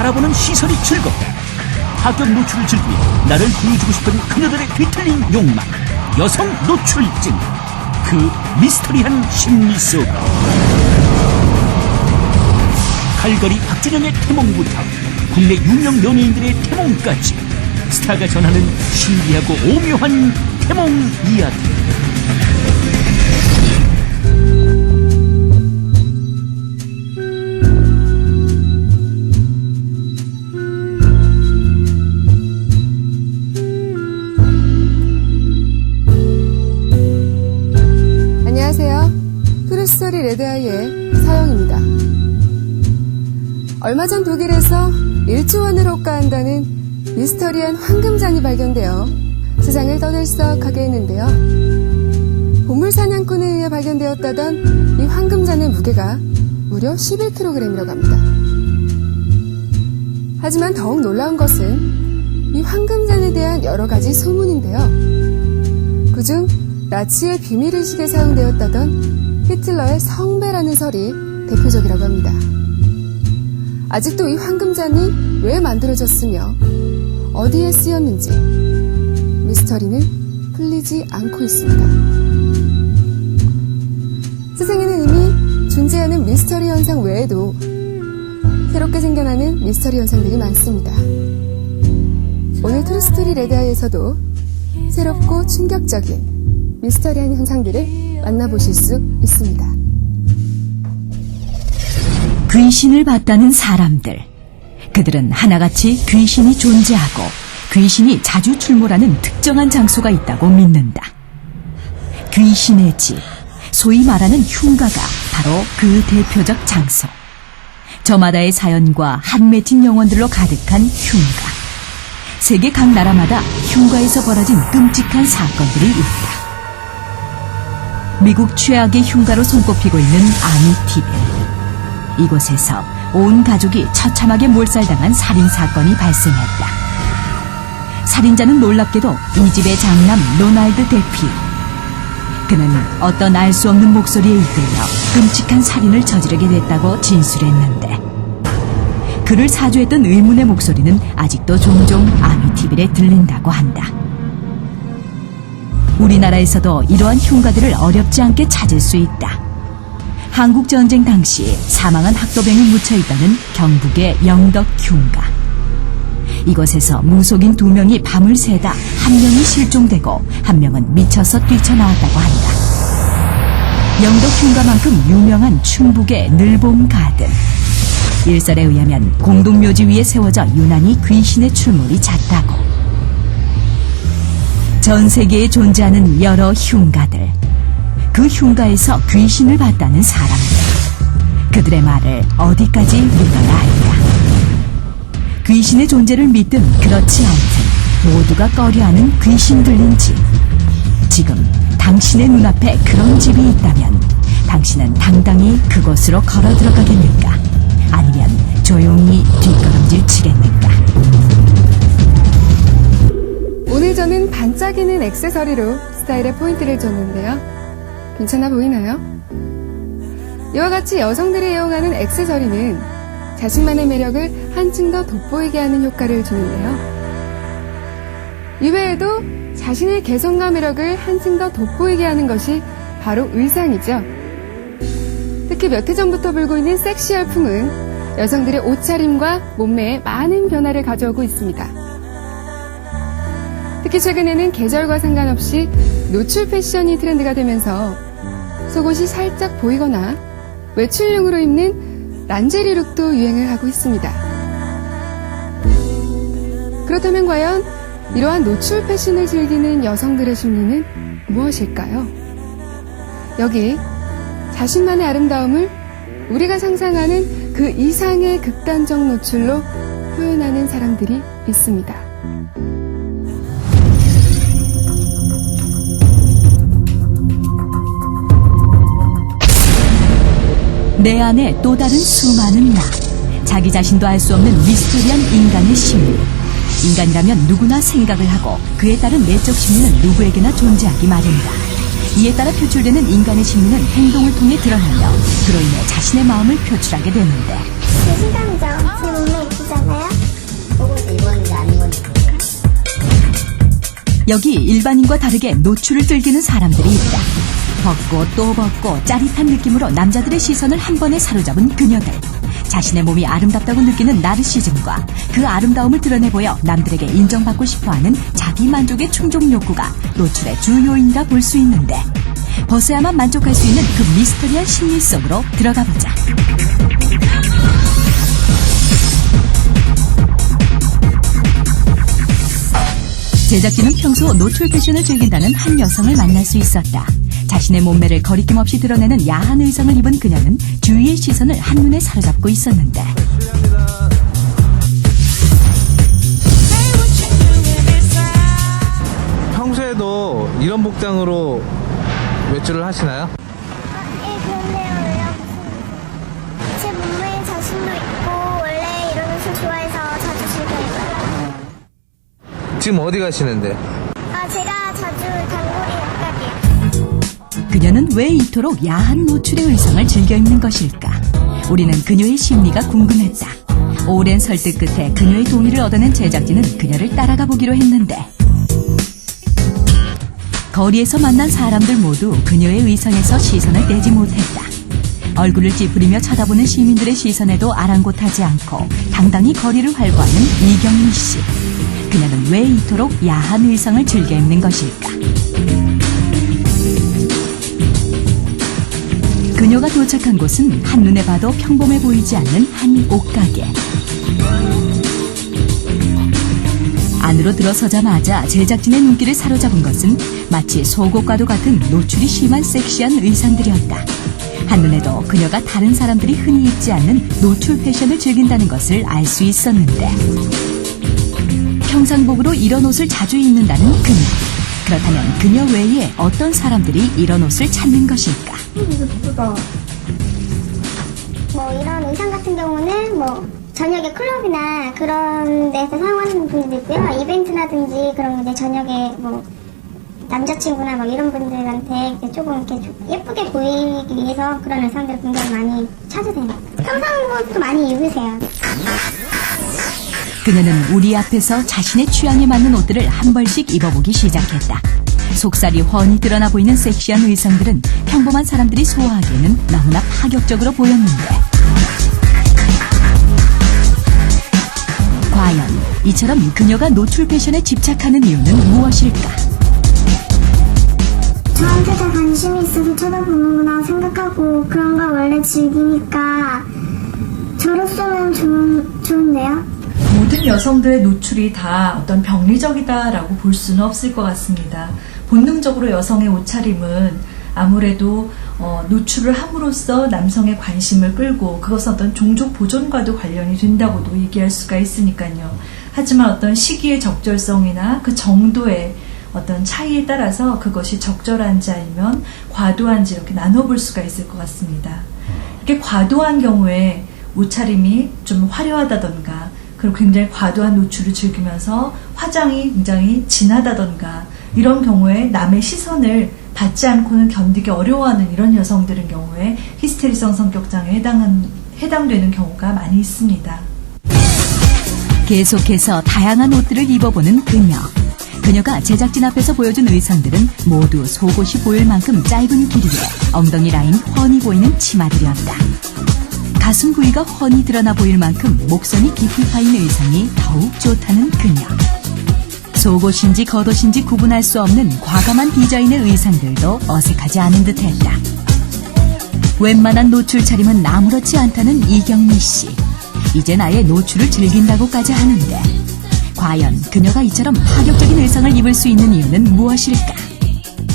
바라보는 시선이 즐겁다. 파격 노출을 즐기며 나를 보여주고 싶은 그녀들의 뒤틀린 욕망, 여성 노출증, 그 미스터리한 심리 속 칼거리 박준영의 태몽부터 국내 유명 연예인들의 태몽까지 스타가 전하는 신기하고 오묘한 태몽 이야기. 안녕하세요. 트루스토리 레드아이의 서영입니다. 얼마 전 독일에서 1조 원을 호가한다는 미스터리한 황금잔이 발견되어 세상을 떠들썩하게 했는데요. 보물 사냥꾼에 의해 발견되었다던 이 황금잔의 무게가 무려 11kg이라고 합니다. 하지만 더욱 놀라운 것은 이 황금잔에 대한 여러 가지 소문인데요. 그중 나치의 비밀의식에 사용되었다던 히틀러의 성배라는 설이 대표적이라고 합니다. 아직도 이 황금잔이 왜 만들어졌으며 어디에 쓰였는지 미스터리는 풀리지 않고 있습니다. 세상에는 이미 존재하는 미스터리 현상 외에도 새롭게 생겨나는 미스터리 현상들이 많습니다. 오늘 트루스토리 레드아이에서도 새롭고 충격적인 미스터리한 현상들을 만나보실 수 있습니다. 귀신을 봤다는 사람들. 그들은 하나같이 귀신이 존재하고 귀신이 자주 출몰하는 특정한 장소가 있다고 믿는다. 귀신의 집, 소위 말하는 흉가가 바로 그 대표적 장소. 저마다의 사연과 한 맺힌 영혼들로 가득한 흉가. 세계 각 나라마다 흉가에서 벌어진 끔찍한 사건들이 있다. 미국 최악의 흉가로 손꼽히고 있는 아미티빌. 이곳에서 온 가족이 처참하게 몰살당한 살인사건이 발생했다. 살인자는 놀랍게도 이 집의 장남 로날드 대피. 그는 어떤 알 수 없는 목소리에 이끌려 끔찍한 살인을 저지르게 됐다고 진술했는데 그를 사주했던 의문의 목소리는 아직도 종종 아미티빌에 들린다고 한다. 우리나라에서도 이러한 흉가들을 어렵지 않게 찾을 수 있다. 한국전쟁 당시 사망한 학도병이 묻혀있다는 경북의 영덕 흉가. 이곳에서 무속인 2명이 밤을 새다 한 명이 실종되고 한 명은 미쳐서 뛰쳐나왔다고 한다. 영덕 흉가만큼 유명한 충북의 늘봄 가든. 일설에 의하면 공동묘지 위에 세워져 유난히 귀신의 출몰이 잦다고. 전 세계에 존재하는 여러 흉가들. 그 흉가에서 귀신을 봤다는 사람들. 그들의 말을 어디까지 믿어야 할까? 귀신의 존재를 믿든 그렇지 않든 모두가 꺼려하는 귀신 들린 집. 지금 당신의 눈앞에 그런 집이 있다면 당신은 당당히 그곳으로 걸어 들어가겠는가? 아니면 조용히 뒷걸음질 치겠는가? 오늘 저는 반짝이는 액세서리로 스타일에 포인트를 줬는데요. 괜찮아 보이나요? 이와 같이 여성들이 애용하는 액세서리는 자신만의 매력을 한층 더 돋보이게 하는 효과를 주는데요. 이외에도 자신의 개성과 매력을 한층 더 돋보이게 하는 것이 바로 의상이죠. 특히 몇 해 전부터 불고 있는 섹시 열풍은 여성들의 옷차림과 몸매에 많은 변화를 가져오고 있습니다. 특히 최근에는 계절과 상관없이 노출 패션이 트렌드가 되면서 속옷이 살짝 보이거나 외출용으로 입는 란제리 룩도 유행을 하고 있습니다. 그렇다면 과연 이러한 노출 패션을 즐기는 여성들의 심리는 무엇일까요? 여기 자신만의 아름다움을 우리가 상상하는 그 이상의 극단적 노출로 표현하는 사람들이 있습니다. 내 안에 또 다른 수많은 나. 자기 자신도 알 수 없는 미스터리한 인간의 심리. 인간이라면 누구나 생각을 하고 그에 따른 내적 심리는 누구에게나 존재하기 마련이다. 이에 따라 표출되는 인간의 심리는 행동을 통해 드러나며 그로 인해 자신의 마음을 표출하게 되는데 제 신감이죠. 제 몸매 예쁘잖아요. 여기 일반인과 다르게 노출을 즐기는 사람들이 있다. 벗고 또 벗고 짜릿한 느낌으로 남자들의 시선을 한 번에 사로잡은 그녀들. 자신의 몸이 아름답다고 느끼는 나르시즘과 그 아름다움을 드러내보여 남들에게 인정받고 싶어하는 자기 만족의 충족 욕구가 노출의 주 요인이라 볼 수 있는데, 벗어야만 만족할 수 있는 그 미스터리한 심리 속으로 들어가 보자. 제작진은 평소 노출 패션을 즐긴다는 한 여성을 만날 수 있었다. 자신의 몸매를 거리낌 없이 드러내는 야한 의상을 입은 그녀는 주위의 시선을 한눈에 사로잡고 있었는데, 평소에도 이런 복장으로 외출을 하시나요? 예, 그런데요. 제 몸매에 자신도 있고 원래 이런 옷을 좋아해서 자주 즐겨 입어요. 지금 어디 가시는데? 제가 자주 단골이 옷가게예요. 그녀는 왜 이토록 야한 노출의 의상을 즐겨 입는 것일까? 우리는 그녀의 심리가 궁금했다. 오랜 설득 끝에 그녀의 동의를 얻어낸 제작진은 그녀를 따라가 보기로 했는데, 거리에서 만난 사람들 모두 그녀의 의상에서 시선을 떼지 못했다. 얼굴을 찌푸리며 쳐다보는 시민들의 시선에도 아랑곳하지 않고 당당히 거리를 활보하는 이경미 씨. 그녀는 왜 이토록 야한 의상을 즐겨 입는 것일까? 그녀가 도착한 곳은 한눈에 봐도 평범해 보이지 않는 한 옷가게. 안으로 들어서자마자 제작진의 눈길을 사로잡은 것은 마치 속옷과도 같은 노출이 심한 섹시한 의상들이었다. 한눈에도 그녀가 다른 사람들이 흔히 입지 않는 노출 패션을 즐긴다는 것을 알 수 있었는데, 평상복으로 이런 옷을 자주 입는다는 그녀. 그렇다면 그녀 외에 어떤 사람들이 이런 옷을 찾는 것일까? 예쁘다. 이런 의상 같은 경우는 저녁에 클럽이나 그런 데서 사용하는 분들도 있고요. 이벤트라든지 그런 게 저녁에 남자친구나 이런 분들한테 이렇게 조금 이렇게 예쁘게 보이기 위해서 그런 의상들을 굉장히 많이 찾으세요. 평상복도 많이 입으세요. 그녀는 우리 앞에서 자신의 취향에 맞는 옷들을 한 벌씩 입어보기 시작했다. 속살이 훤히 드러나 보이는 섹시한 의상들은 평범한 사람들이 소화하기에는 너무나 파격적으로 보였는데, 과연 이처럼 그녀가 노출 패션에 집착하는 이유는 무엇일까? 저한테 다 관심이 있어서 쳐다보는구나 생각하고 그런 걸 원래 즐기니까 저로서는 좋은데요? 모든 여성들의 노출이 다 어떤 병리적이다라고 볼 수는 없을 것 같습니다. 본능적으로 여성의 옷차림은 아무래도 노출을 함으로써 남성의 관심을 끌고 그것은 어떤 종족 보존과도 관련이 된다고도 얘기할 수가 있으니까요. 하지만 어떤 시기의 적절성이나 그 정도의 어떤 차이에 따라서 그것이 적절한지 아니면 과도한지 이렇게 나눠볼 수가 있을 것 같습니다. 이렇게 과도한 경우에 옷차림이 좀 화려하다던가, 그리고 굉장히 과도한 노출을 즐기면서 화장이 굉장히 진하다던가, 이런 경우에 남의 시선을 받지 않고는 견디기 어려워하는 이런 여성들의 경우에 히스테리성 성격장애에 해당되는 경우가 많이 있습니다. 계속해서 다양한 옷들을 입어보는 그녀. 그녀가 제작진 앞에서 보여준 의상들은 모두 속옷이 보일 만큼 짧은 길이에 엉덩이 라인이 훤히 보이는 치마들이었다. 가슴 부위가 훤히 드러나 보일 만큼 목선이 깊이 파인 의상이 더욱 좋다는 그녀. 속옷인지 겉옷인지 구분할 수 없는 과감한 디자인의 의상들도 어색하지 않은 듯했다. 웬만한 노출 차림은 아무렇지 않다는 이경미 씨. 이제 나의 노출을 즐긴다고까지 하는데, 과연 그녀가 이처럼 파격적인 의상을 입을 수 있는 이유는 무엇일까?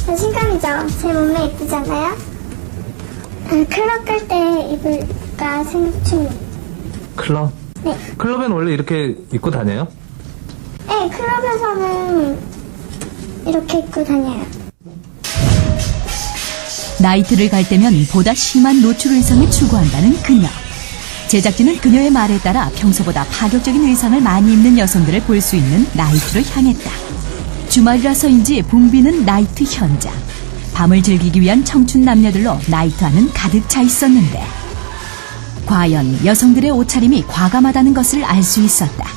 자신감이죠. 제 몸매 예쁘지 않아요? 클럽 갈 때 입을까 생각 중이에요. 클럽? 네. 클럽엔 원래 이렇게 입고 다녀요? 네, 클럽에서는 이렇게 입고 다녀요. 나이트를 갈 때면 보다 심한 노출 의상을 추구한다는 그녀. 제작진은 그녀의 말에 따라 평소보다 파격적인 의상을 많이 입는 여성들을 볼 수 있는 나이트로 향했다. 주말이라서인지 붐비는 나이트 현장. 밤을 즐기기 위한 청춘 남녀들로 나이트안은 가득 차 있었는데, 과연 여성들의 옷차림이 과감하다는 것을 알 수 있었다.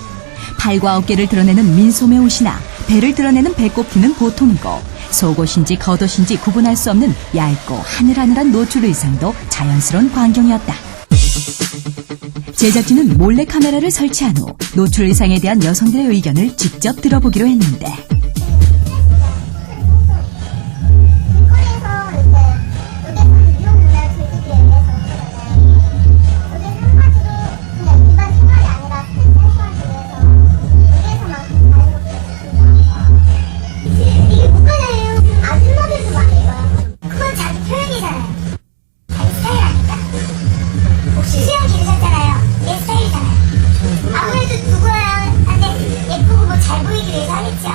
팔과 어깨를 드러내는 민소매 옷이나 배를 드러내는 배꼽티는 보통이고 속옷인지 겉옷인지 구분할 수 없는 얇고 하늘하늘한 노출 의상도 자연스러운 광경이었다. 제작진은 몰래 카메라를 설치한 후 노출 의상에 대한 여성들의 의견을 직접 들어보기로 했는데 이게 국가잖아요. 아줌마들도 많이 입어요. 그건 자기 표현이잖아요. 자기 스타일 아닐까? 혹시 수영기 입으셨잖아요. 내 스타일이잖아요. 아무래도 누구한테 예쁘고 뭐 잘 보이기 위해서 하겠죠.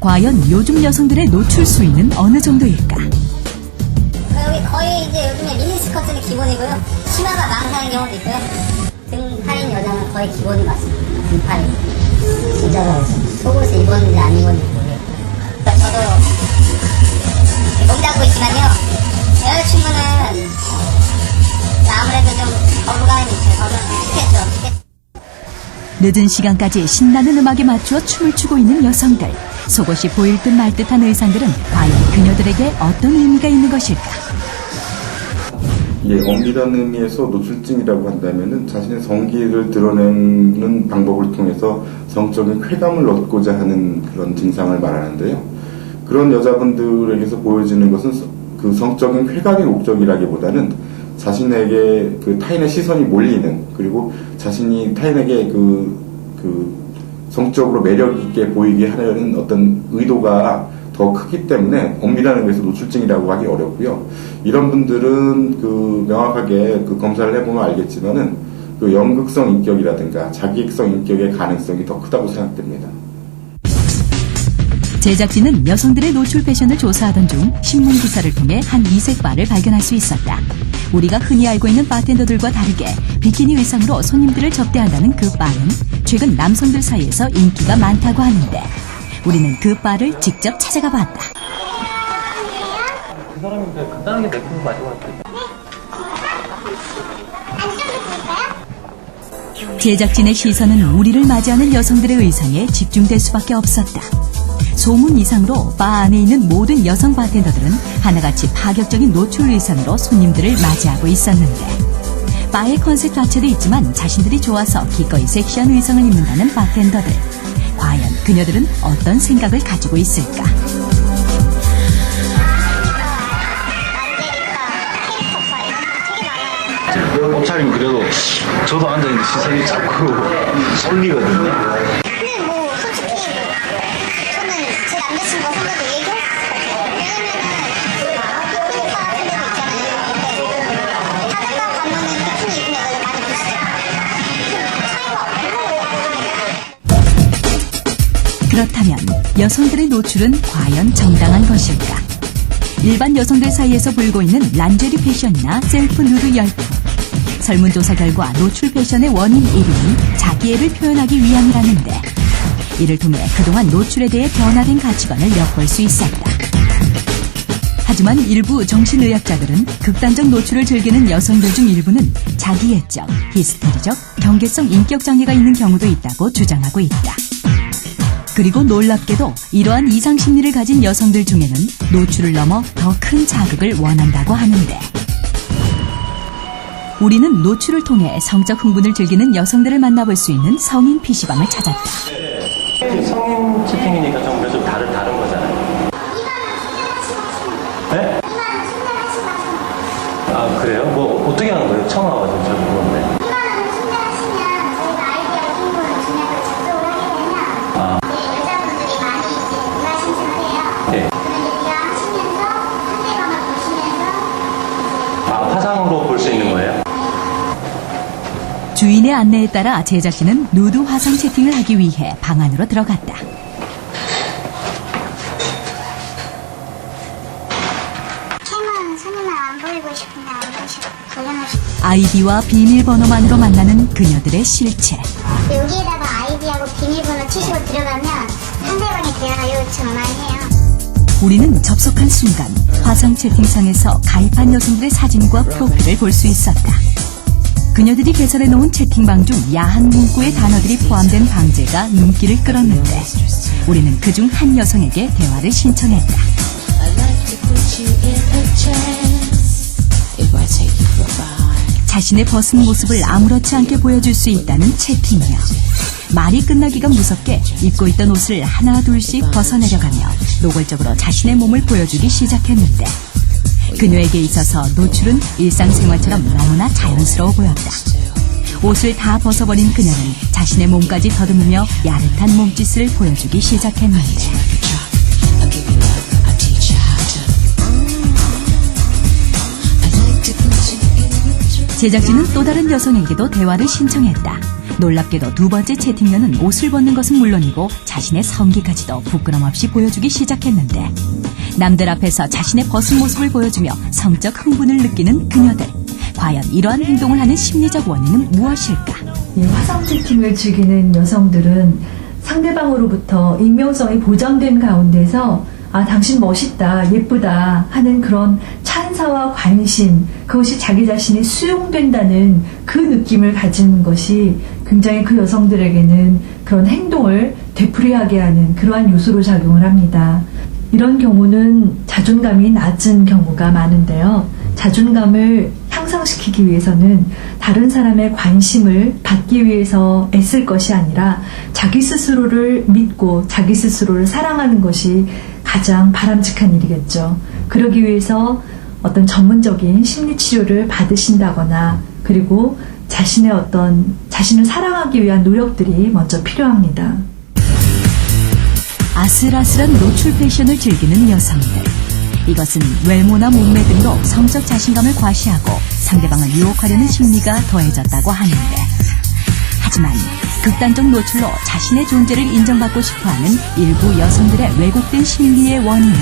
과연 요즘 여성들의 노출 수위는 어느 정도일까? 여기 거의 이제 요즘에 미니스커트는 기본이고요. 치마가 망사는 경우도 있고요. 등팔인 여자는 거의 기본인 것 같습니다. 등팔. 진짜로 속옷을 입었는지 안 입었는지 모르겠어요. 그러니까 저도 몸 잡고 있지만요. 여자친구는 아무래도 좀 거부감이 있죠. 저는 좋겠죠. 늦은 시간까지 신나는 음악에 맞추어 춤을 추고 있는 여성들. 속옷이 보일 듯 말 듯한 의상들은 과연 그녀들에게 어떤 의미가 있는 것일까? 이게 엄밀한 의미에서 노출증이라고 한다면은 자신의 성기를 드러내는 방법을 통해서 성적인 쾌감을 얻고자 하는 그런 증상을 말하는데요. 그런 여자분들에게서 보여지는 것은 그 성적인 쾌감이 목적이라기보다는 자신에게 그 타인의 시선이 몰리는, 그리고 자신이 타인에게 성적으로 매력 있게 보이게 하려는 어떤 의도가 더 크기 때문에 엄밀한 의미에서 노출증이라고 하기 어렵고요. 이런 분들은 명확하게 검사를 해보면 알겠지만은 연극성 인격이라든가 자기익성 인격의 가능성이 더 크다고 생각됩니다. 제작진은 여성들의 노출 패션을 조사하던 중 신문 기사를 통해 한 이색 바를 발견할 수 있었다. 우리가 흔히 알고 있는 바텐더들과 다르게 비키니 의상으로 손님들을 접대한다는 그 바는 최근 남성들 사이에서 인기가 많다고 하는데 우리는 그 바를 직접 찾아가 봤다. 그 사람인데 간단하게 맥주 마시고 왔대. 제작진의 시선은 우리를 맞이하는 여성들의 의상에 집중될 수밖에 없었다. 소문 이상으로 바 안에 있는 모든 여성 바텐더들은 하나같이 파격적인 노출 의상으로 손님들을 맞이하고 있었는데 바의 컨셉 자체도 있지만 자신들이 좋아서 기꺼이 섹시한 의상을 입는다는 바텐더들. 과연 그녀들은 어떤 생각을 가지고 있을까? 옷차림 그래도 저도 앉아있는데 시선이 자꾸 쏠리거든요. 근데 뭐 솔직히 저는 제 남자친구가 생각을 얘기했을 것 같아요. 왜냐면은 피부과 선배도 있잖아요. 다른 거 가면은 비키니 입는 애들 많이 보시죠. 차이가 없고. 그렇다면 여성들의 노출은 과연 정당한 것일까? 일반 여성들 사이에서 불고 있는 란제리 패션이나 셀프 누드 열풍. 설문조사 결과 노출 패션의 원인 1위는 자기애를 표현하기 위함이라는데 이를 통해 그동안 노출에 대해 변화된 가치관을 엿볼 수 있었다. 하지만 일부 정신의학자들은 극단적 노출을 즐기는 여성들 중 일부는 자기애적, 히스테리적, 경계성 인격장애가 있는 경우도 있다고 주장하고 있다. 그리고 놀랍게도 이러한 이상심리를 가진 여성들 중에는 노출을 넘어 더 큰 자극을 원한다고 하는데 우리는 노출을 통해 성적 흥분을 즐기는 여성들을 만나볼 수 있는 성인 PC방을 찾았다. 성인 채팅이니까 좀 다른 거잖아요. 네? 아 그래요? 뭐 어떻게 하는 거예요? 처음 와가지고 잘 모르는데. 화상으로 볼 수 있는 거예요? 주인의 안내에 따라 제작진은 누드 화상 채팅을 하기 위해 방 안으로 들어갔다. 캠은 손님을 안 보이고 싶은데 안 보이시고 걸려놓으시고 아이디와 비밀번호만으로 만나는 그녀들의 실체. 여기에다가 아이디하고 비밀번호 치시고 들어가면 상대방의 대화 요청을 많이 해요. 우리는 접속한 순간 화상 채팅상에서 가입한 여성들의 사진과 프로필을 볼 수 있었다. 그녀들이 개설해 놓은 채팅방 중 야한 문구의 단어들이 포함된 방제가 눈길을 끌었는데 우리는 그중 한 여성에게 대화를 신청했다. 자신의 벗은 모습을 아무렇지 않게 보여줄 수 있다는 채팅이요. 말이 끝나기가 무섭게 입고 있던 옷을 하나 둘씩 벗어내려가며 노골적으로 자신의 몸을 보여주기 시작했는데 그녀에게 있어서 노출은 일상생활처럼 너무나 자연스러워 보였다. 옷을 다 벗어버린 그녀는 자신의 몸까지 더듬으며 야릇한 몸짓을 보여주기 시작했는데 제작진은 또 다른 여성에게도 대화를 신청했다. 놀랍게도 두 번째 채팅녀는 옷을 벗는 것은 물론이고 자신의 성기까지도 부끄럼 없이 보여주기 시작했는데 남들 앞에서 자신의 벗은 모습을 보여주며 성적 흥분을 느끼는 그녀들. 과연 이러한 행동을 하는 심리적 원인은 무엇일까? 이 화상 채팅을 즐기는 여성들은 상대방으로부터 익명성이 보장된 가운데서 당신 멋있다, 예쁘다 하는 그런 찬사와 관심, 그것이 자기 자신이 수용된다는 그 느낌을 가지는 것이 굉장히 그 여성들에게는 그런 행동을 되풀이하게 하는 그러한 요소로 작용을 합니다. 이런 경우는 자존감이 낮은 경우가 많은데요. 자존감을 향상시키기 위해서는 다른 사람의 관심을 받기 위해서 애쓸 것이 아니라 자기 스스로를 믿고 자기 스스로를 사랑하는 것이 가장 바람직한 일이겠죠. 그러기 위해서 어떤 전문적인 심리치료를 받으신다거나 그리고 자신을 사랑하기 위한 노력들이 먼저 필요합니다. 아슬아슬한 노출 패션을 즐기는 여성들. 이것은 외모나 몸매 등으로 성적 자신감을 과시하고 상대방을 유혹하려는 심리가 더해졌다고 하는데 하지만 극단적 노출로 자신의 존재를 인정받고 싶어하는 일부 여성들의 왜곡된 심리의 원인은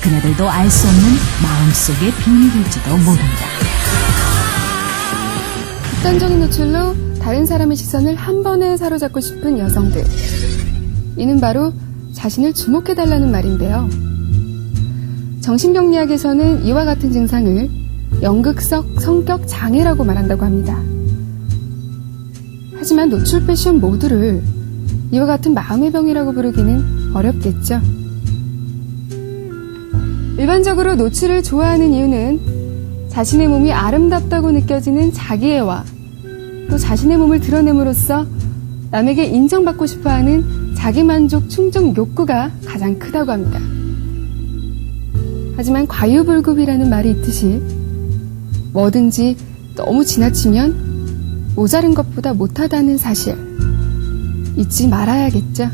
그녀들도 알 수 없는 마음속의 비밀일지도 모른다. 극단적인 노출로 다른 사람의 시선을 한 번에 사로잡고 싶은 여성들. 이는 바로 자신을 주목해달라는 말인데요. 정신병리학에서는 이와 같은 증상을 연극적 성격 장애라고 말한다고 합니다. 하지만 노출 패션 모두를 이와 같은 마음의 병이라고 부르기는 어렵겠죠. 일반적으로 노출을 좋아하는 이유는 자신의 몸이 아름답다고 느껴지는 자기애와 또 자신의 몸을 드러냄으로써 남에게 인정받고 싶어하는 자기만족 충족 욕구가 가장 크다고 합니다. 하지만 과유불급이라는 말이 있듯이 뭐든지 너무 지나치면 모자른 것보다 못하다는 사실 잊지 말아야겠죠.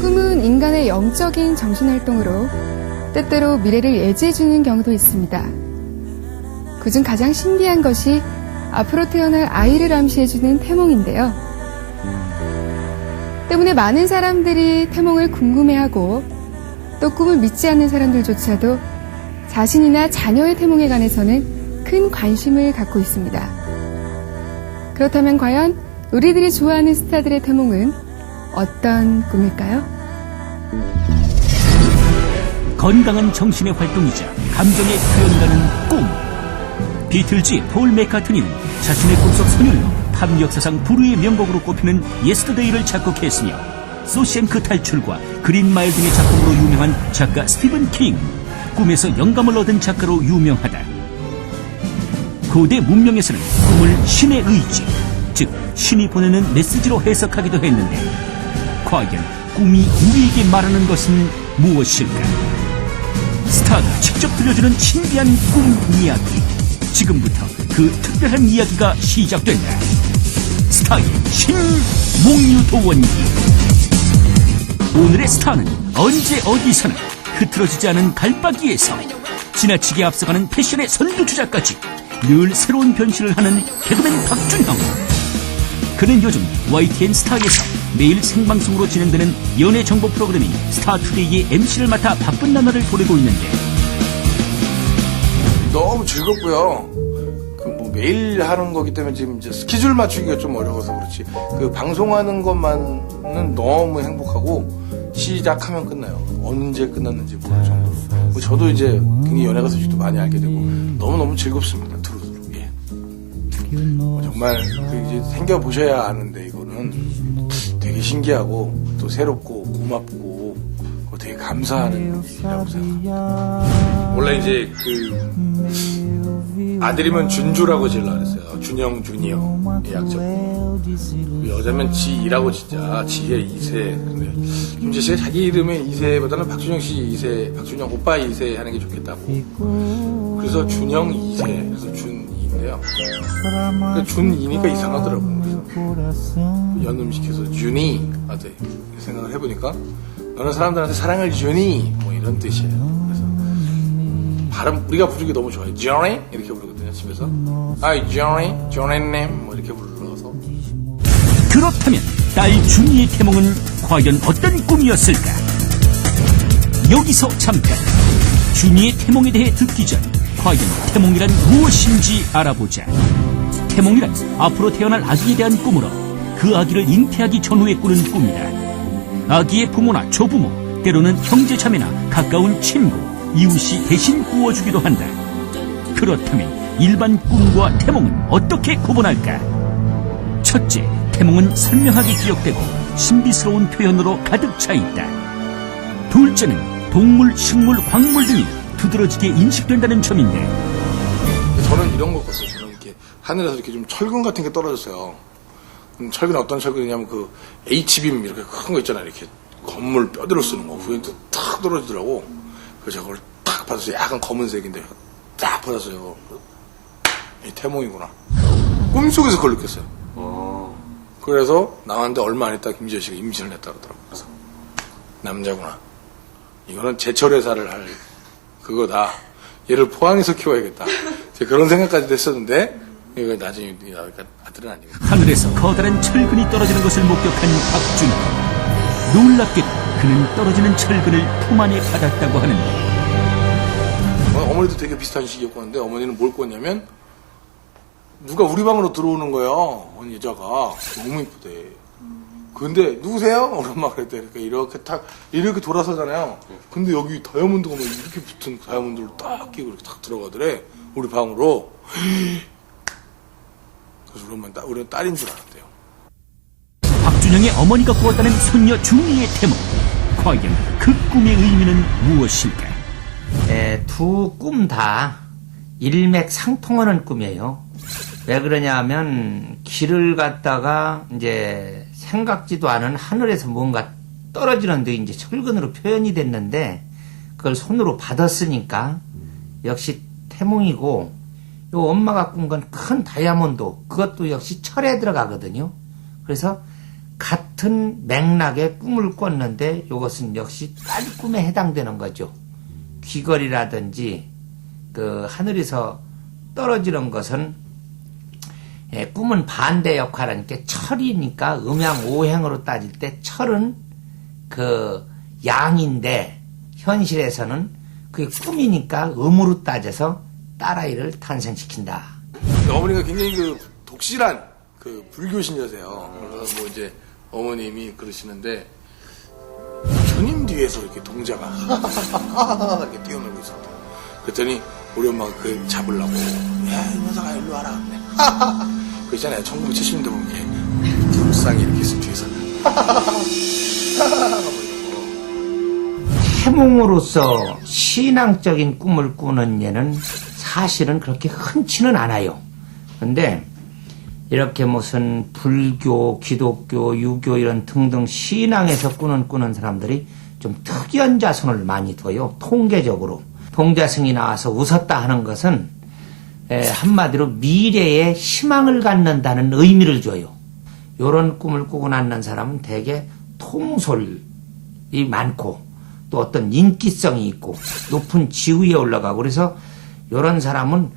꿈은 인간의 영적인 정신활동으로 때때로 미래를 예지해주는 경우도 있습니다. 그중 가장 신비한 것이 앞으로 태어날 아이를 암시해주는 태몽인데요. 때문에 많은 사람들이 태몽을 궁금해하고 또 꿈을 믿지 않는 사람들조차도 자신이나 자녀의 태몽에 관해서는 큰 관심을 갖고 있습니다. 그렇다면 과연 우리들이 좋아하는 스타들의 태몽은 어떤 꿈일까요? 건강한 정신의 활동이자 감정의 표현이라는 꿈. 비틀즈 폴 맥카트니는 자신의 꿈속 선율로 팝 역사상 불후의 명곡으로 꼽히는 예스터데이를 작곡했으며 소셴크 탈출과 그린마일 등의 작품으로 유명한 작가 스티븐 킹, 꿈에서 영감을 얻은 작가로 유명하다. 고대 문명에서는 꿈을 신의 의지, 즉 신이 보내는 메시지로 해석하기도 했는데 과연 꿈이 우리에게 말하는 것은 무엇일까? 스타가 직접 들려주는 신비한 꿈 이야기. 지금부터 그 특별한 이야기가 시작된다. 스타의 신몽유도원기. 오늘의 스타는 언제 어디서나 흐트러지지 않은 갈바기에서 지나치게 앞서가는 패션의 선두주자까지 늘 새로운 변신을 하는 개그맨 박준형. 그는 요즘 YTN 스타에서 매일 생방송으로 진행되는 연예 정보 프로그램인 스타투데이의 MC를 맡아 바쁜 나날을 보내고 있는데 너무 즐겁고요. 매일 하는 거기 때문에 지금 이제 스케줄 맞추기가 좀 어려워서 그렇지. 그 방송하는 것만은 너무 행복하고 시작하면 끝나요. 언제 끝났는지 모를 정도로. 뭐 저도 이제 굉장히 연예가 소식도 많이 알게 되고 너무너무 즐겁습니다. 두루두루. 예. 정말 이제 생겨보셔야 아는데 이거는 되게 신기하고 또 새롭고 고맙고 되게 감사하는 일이라고 생각합니다. 원래 이제 아들이면 준주라고 지으려고 그랬어요. 준영, 준이요. 약적. 여자면 지이라고 진짜 지혜 2세. 근데 김재 씨가 자기 이름의 2세보다는 박준영 씨 2세, 박준영 오빠 2세 하는 게 좋겠다고. 그래서 준영 2세, 그래서 준이인데요. 그러니까 준이니까 이상하더라고요. 그래서 연음시켜서 준이, 맞아. 생각을 해보니까 너는 사람들한테 사랑을 주니 뭐 이런 뜻이에요. 그래서 발음 우리가 부르기 너무 좋아요. Johnny 이렇게 부르거든요 집에서. Hi Johnny, Johnny님 뭐 이렇게 불러서. 그렇다면 딸 준이의 태몽은 과연 어떤 꿈이었을까? 여기서 잠깐 준이의 태몽에 대해 듣기 전 과연 태몽이란 무엇인지 알아보자. 태몽이란 앞으로 태어날 아기에 대한 꿈으로 그 아기를 잉태하기 전후에 꾸는 꿈이다. 아기의 부모나 조부모, 때로는 형제 자매나 가까운 친구, 이웃이 대신 꾸어주기도 한다. 그렇다면 일반 꿈과 태몽은 어떻게 구분할까? 첫째, 태몽은 선명하게 기억되고 신비스러운 표현으로 가득 차 있다. 둘째는 동물, 식물, 광물 등이 두드러지게 인식된다는 점인데 저는 이런 거 봤어요. 저는 이렇게 하늘에서 이렇게 좀 철근 같은 게 떨어졌어요. 철근이 어떤 철근이냐면 그 H빔 이렇게 큰 거 있잖아요. 이렇게 건물 뼈대로 쓰는 거. 그게 탁 떨어지더라고. 그래서 저걸 딱 받았어요. 약간 검은색인데 딱 받았어요. 이 태몽이구나. 꿈속에서 그걸 느꼈어요. 그래서 나왔는데 얼마 안 있다 김지혜 씨가 임신을 했다 그러더라고요. 그래서 남자구나. 이거는 제철회사를 할 그거다. 얘를 포항에서 키워야겠다. 그런 생각까지도 했었는데 이거 나중에 아들은 아니고. 하늘에서 커다란 철근이 떨어지는 것을 목격한 박준호. 놀랍게도 그는 떨어지는 철근을 품 안에 받았다고 하는데 어머니도 되게 비슷한 시기였고 하는데 어머니는 뭘 꿨냐면 누가 우리 방으로 들어오는 거예요. 어느 여자가 너무 이쁘대. 근데 누구세요? 우리 엄마가 그랬대. 그러니까 이렇게 돌아서잖아요. 근데 여기 다이아몬드가 막 이렇게 붙은 다이아몬드를 딱 끼고 이렇게 딱 들어가더래. 우리 방으로. 그래서 우리는 딸인 줄 알았대요. 박준영의 어머니가 꾸었다는 손녀 준이의 태몽. 과연 그 꿈의 의미는 무엇일까? 두 꿈 다 일맥상통하는 꿈이에요. 왜 그러냐 하면 길을 갔다가 이제 생각지도 않은 하늘에서 뭔가 떨어지는데 이제 철근으로 표현이 됐는데 그걸 손으로 받았으니까 역시 태몽이고 요 엄마가 꾼 건 큰 다이아몬드 그것도 역시 철에 들어가거든요. 그래서 같은 맥락의 꿈을 꿨는데 이것은 역시 딸 꿈에 해당되는 거죠. 귀걸이라든지 그 하늘에서 떨어지는 것은 꿈은 반대 역할하니까 철이니까 음양오행으로 따질 때 철은 그 양인데 현실에서는 그게 꿈이니까 음으로 따져서 딸아이를 탄생시킨다. 어머니가 굉장히 그 독실한 그 불교 신자세요. 그래서 뭐 이제 어머님이 그러시는데 주님 뒤에서 이렇게 동자가 이렇게 뛰어놀고 있었대. 그랬더니 우리 엄마가 그 잡으려고 야 이 녀석아 일로 와라. 그 있잖아요. 1970년대 보면 이렇게 불상이 이렇게 있어 뒤에서 태몽으로서 신앙적인 꿈을 꾸는 얘는 사실은 그렇게 흔치는 않아요. 근데 이렇게 무슨 불교, 기독교, 유교 이런 등등 신앙에서 꾸는 사람들이 좀 특이한 자손을 많이 둬요. 통계적으로. 동자승이 나와서 웃었다 하는 것은 한마디로 미래에 희망을 갖는다는 의미를 줘요. 이런 꿈을 꾸고 낳는 사람은 대개 통솔이 많고 또 어떤 인기성이 있고 높은 지위에 올라가고 그래서 이런 사람은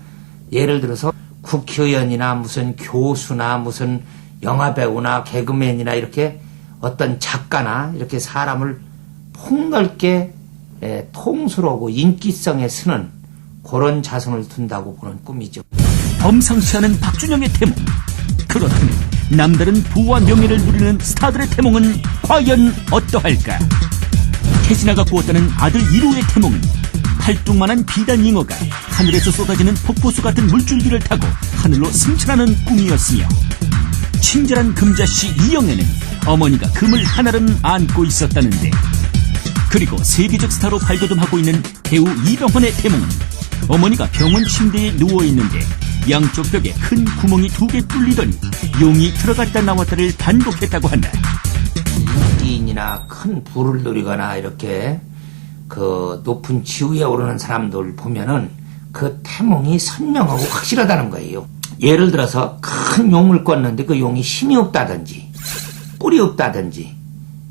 예를 들어서 국회의원이나 무슨 교수나 무슨 영화배우나 개그맨이나 이렇게 어떤 작가나 이렇게 사람을 폭넓게 통솔하고 인기성에 쓰는 그런 자손을 둔다고 보는 꿈이죠. 범상치 않은 박준영의 태몽. 그렇다면 남다른 부와 명예를 누리는 스타들의 태몽은 과연 어떠할까? 태진아가 꾸었다는 아들 1호의 태몽은 팔뚝만한 비단 잉어가 하늘에서 쏟아지는 폭포수 같은 물줄기를 타고 하늘로 승천하는 꿈이었으며, 친절한 금자씨 이영애는 어머니가 금을 한아름 안고 있었다는데, 그리고 세계적 스타로 발돋움하고 있는 배우 이병헌의 태몽은 어머니가 병원 침대에 누워있는데 양쪽 벽에 큰 구멍이 2개 뚫리더니 용이 들어갔다 나왔다를 반복했다고 한다. 인기인이나 큰 부를 누리거나 이렇게 그 높은 지위에 오르는 사람들 보면은 그 태몽이 선명하고 확실하다는 거예요. 예를 들어서 큰 용을 꿨는데 그 용이 힘이 없다든지 뿔이 없다든지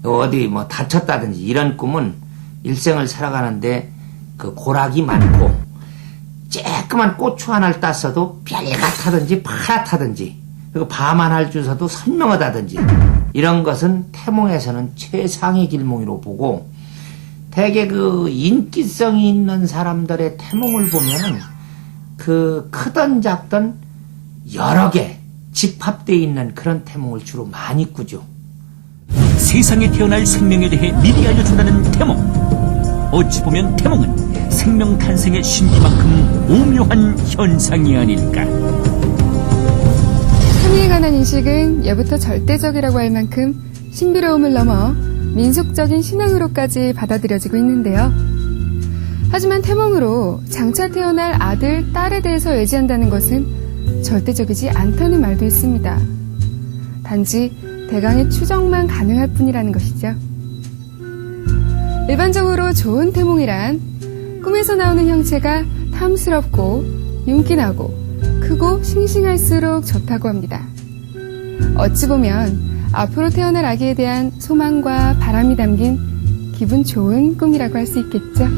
어디 뭐 다쳤다든지 이런 꿈은 일생을 살아가는데 그 고락이 많고, 쬐끄만 고추 하나를 땄어도 별같다든지 파랗다든지, 그리고 밤 하나를 주서도 선명하다든지, 이런 것은 태몽에서는 최상의 길몽이로 보고, 대개 그 인기성이 있는 사람들의 태몽을 보면은 그 크던 작던 여러 개 집합되어 있는 그런 태몽을 주로 많이 꾸죠. 세상에 태어날 생명에 대해 미리 알려준다는 태몽. 어찌 보면 태몽은 생명 탄생의 신비만큼 오묘한 현상이 아닐까. 태몽에 관한 인식은 예부터 절대적이라고 할 만큼 신비로움을 넘어 민속적인 신앙으로까지 받아들여지고 있는데요. 하지만 태몽으로 장차 태어날 아들, 딸에 대해서 예지한다는 것은 절대적이지 않다는 말도 있습니다. 단지 대강의 추정만 가능할 뿐이라는 것이죠. 일반적으로 좋은 태몽이란 꿈에서 나오는 형체가 탐스럽고 윤기나고 크고 싱싱할수록 좋다고 합니다. 어찌 보면 앞으로 태어날 아기에 대한 소망과 바람이 담긴 기분 좋은 꿈이라고 할 수 있겠죠.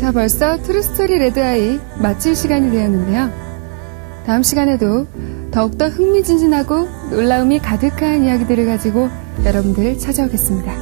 자, 벌써 트루스토리 레드아이 마칠 시간이 되었는데요. 다음 시간에도 더욱더 흥미진진하고 놀라움이 가득한 이야기들을 가지고 여러분들을 찾아오겠습니다.